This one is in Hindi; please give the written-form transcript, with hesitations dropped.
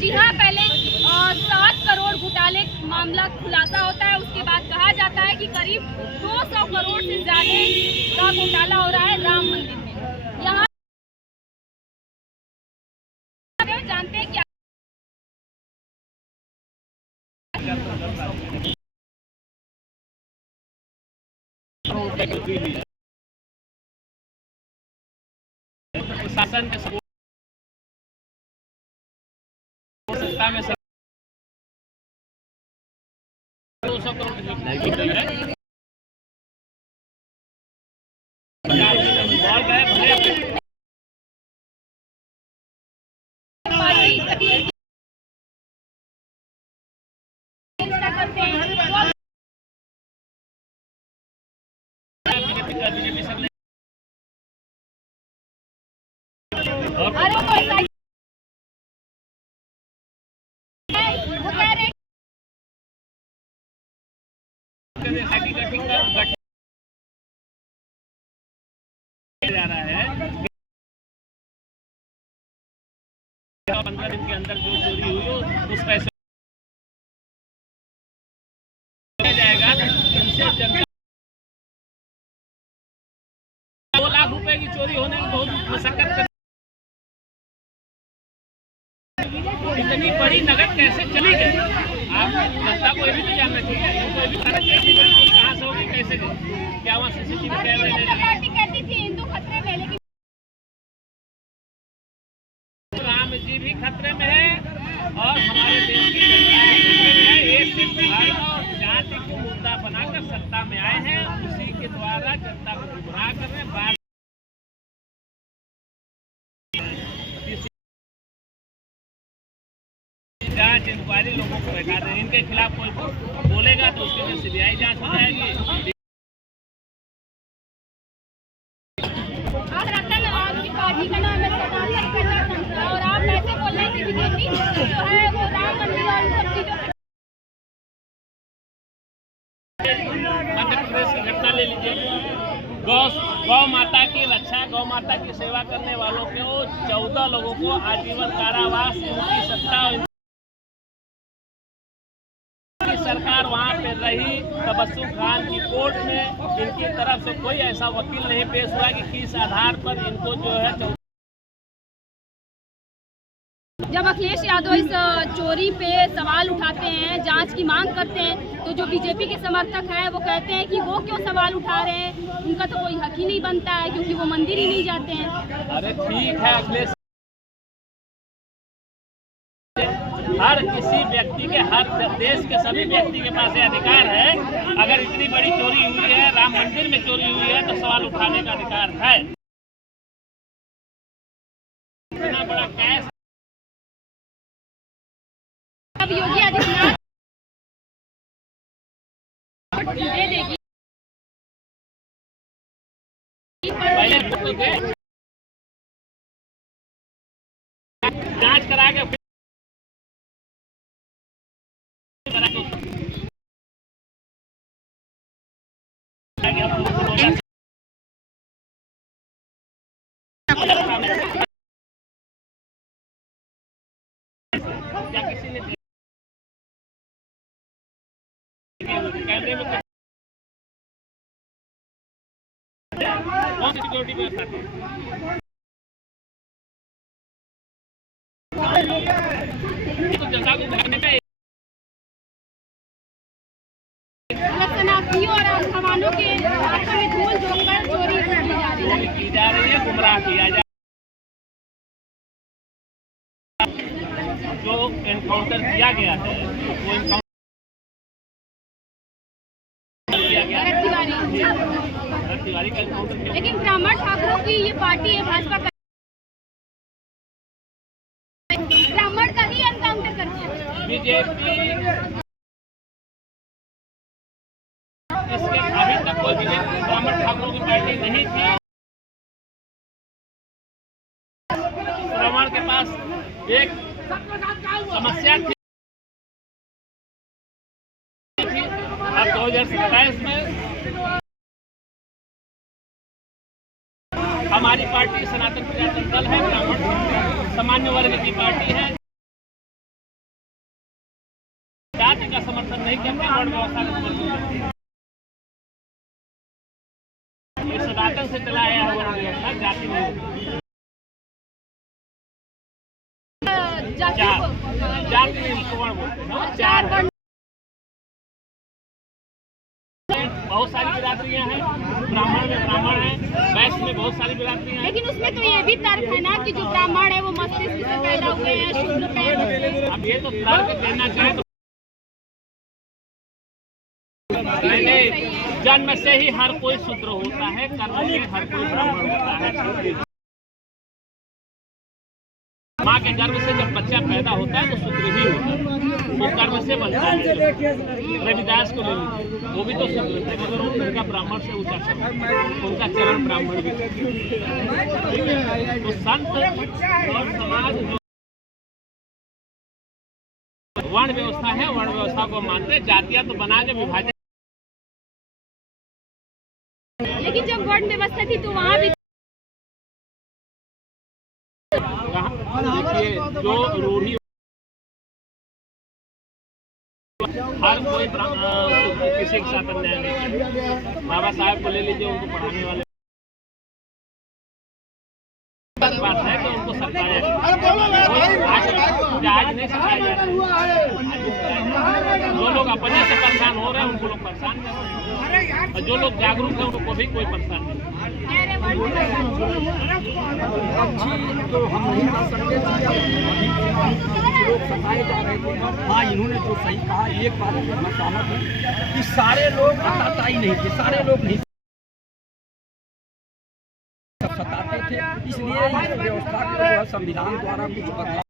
जी हाँ, पहले 7 करोड़ घोटाले मामला खुलासा होता है। उसके बाद कहा जाता है कि करीब 200 करोड़ से ज्यादा का घोटाला हो रहा है राम मंदिर में। यहाँ जानते हैं क्या शासन के सत्ता में 200 करोड़ करते हैं। बीजेपी सब जा रहा है 15 दिन के अंदर जो चोरी हुई हो उस पैसे जाएगा। इनसे जनता 2 लाख रुपए की चोरी होने की बहुत मशक्कत इतनी बड़ी नकद कैसे चली गई? आप जनता को ये भी तो जानना चाहिए। उनको ये भी पता चाहिए कि बड़ी चोरी कहाँ से होगी, कैसे गई, क्या वहाँ सीसीटीवी कैमरे कहती थी हिंदू खतरे में, लेकिन राम जी भी खतरे में है और हमारे देश की जनता भी खतरे में है। ये सिर्फ धर्म और जाति को मुद्दा बनाकर सत्ता में आए हैं, उसी के द्वारा जनता को गुमराह कर रहे हैं। जांच इंक्वायरी लोगों को बैठा रहे हैं। इनके खिलाफ कोई बोलेगा तो उसके लिए सीबीआई जांच हो जाएगी। आपकी पार्टी का नाम है और आप ऐसे बोल रहे हैं कि बीजेपी जो है वो राम मंदिर और सब चीजों मध्य प्रदेश की घटना ले लीजिए। गौ माता की रक्षा, गौ माता की सेवा करने वालों को 14 लोगों को आजीवन कारावास, उनकी सत्ता सरकार वहां पे रही। तबस्सुम खान की कोर्ट में इनकी तरफ से कोई ऐसा वकील नहीं पेश हुआ कि किस आधार पर इनको जो है। जब अखिलेश यादव इस चोरी पे सवाल उठाते हैं, जांच की मांग करते हैं, तो जो बीजेपी के समर्थक हैं वो कहते हैं कि वो क्यों सवाल उठा रहे हैं, उनका तो कोई हक ही नहीं बनता है क्योंकि वो मंदिर ही नहीं जाते हैं। अरे ठीक है, अखिलेश हर किसी व्यक्ति के, हर देश के सभी व्यक्ति के पास ये अधिकार है। अगर इतनी बड़ी चोरी हुई है, राम मंदिर में चोरी हुई है, तो सवाल उठाने का अधिकार है। इतना बड़ा कैश अब योगी आदित्यनाथ दे देगी पहले जांच करा के क्या किसी ने कैमरे में कौन सी सिक्योरिटी व्यवस्था थी? तो जनता को भरने का और सामानों के हाथों में धूल झोंककर चोरी की जा रही है, गुमराह किया जा जो एनकाउंटर किया गया है वो एनकाउंटर किया गया तिवारी का एनकाउंटर किया। लेकिन ब्राह्मण ठाकुरों की ये पार्टी है, भाजपा का ब्राह्मण का ही एनकाउंटर करती है बीजेपी। इसके अभी तक कोई बीजेपी ब्राह्मण ठाकुरों की पार्टी नहीं थी। ब्राह्मण के पास एक समस्या थी। अब 2027 में हमारी पार्टी सनातन प्रजातंत्र दल है, ब्राह्मण सामान्य वर्ग की पार्टी है। जाति का समर्थन नहीं करते, वर्ण व्यवस्था का समर्थन करते हैं। ये सनातन से चला आया है वर्ण व्यवस्था, जाति नहीं होती। जाति नहीं, इसको वर्ण बोलते हैं। चार वर्ण, बहुत सारी बिरादरियां हैं, ब्राह्मण में ब्राह्मण है, वैश्य में बहुत सारी बिरादरियां हैं। लेकिन उसमें तो ये भी तर्क है ना कि जो ब्राह्मण है वो मस्तिष्क से पैदा हुए हैं, शूद्र पैदा हुए हैं। अब ये तो तर्क देना चाहे तो नहीं, जन्म से ही हर कोई शूद्र होता है, कर्म से हर कोई ब्राह्मण होता है। माँ के गर्भ से जब बच्चा पैदा होता है तो शूद्र ही होता है, वो कर्म से बनता है। रविदास को ले लीजिए, वो भी तो शूद्र थे, मगर उनका ब्राह्मण से ऊंचा चरण, उनका चरण ब्राह्मण भी। तो संत और समाज वर्ण व्यवस्था है, वर्ण व्यवस्था को मानते, जातियां तो बना के विभाजन। लेकिन जब वर्ण व्यवस्था थी तो वहाँ भी देखिए, जो रूढ़ी हर कोई किसी के साथ अन्याय नहीं किया। बाबा साहब को ले लीजिए, उनको पढ़ाने वाले बात है कि उनको सताया आज नहीं सताया जा रहा है। जो लोग अपने से परेशान हो रहे हैं उनको लोग परेशान कर रहे हैं, और जो लोग जागरूक हैं उनको भी कोई परेशान नहीं। तो हम नहीं कर सकते, लोग सताए जा रहे थे। हाँ, इन्होंने जो सही कहा, एक बात मैं सहमत हूँ कि सारे लोग सताई नहीं थे, सारे लोग नहीं सताते थे, इसलिए इस व्यवस्था को संविधान द्वारा कुछ बदलाव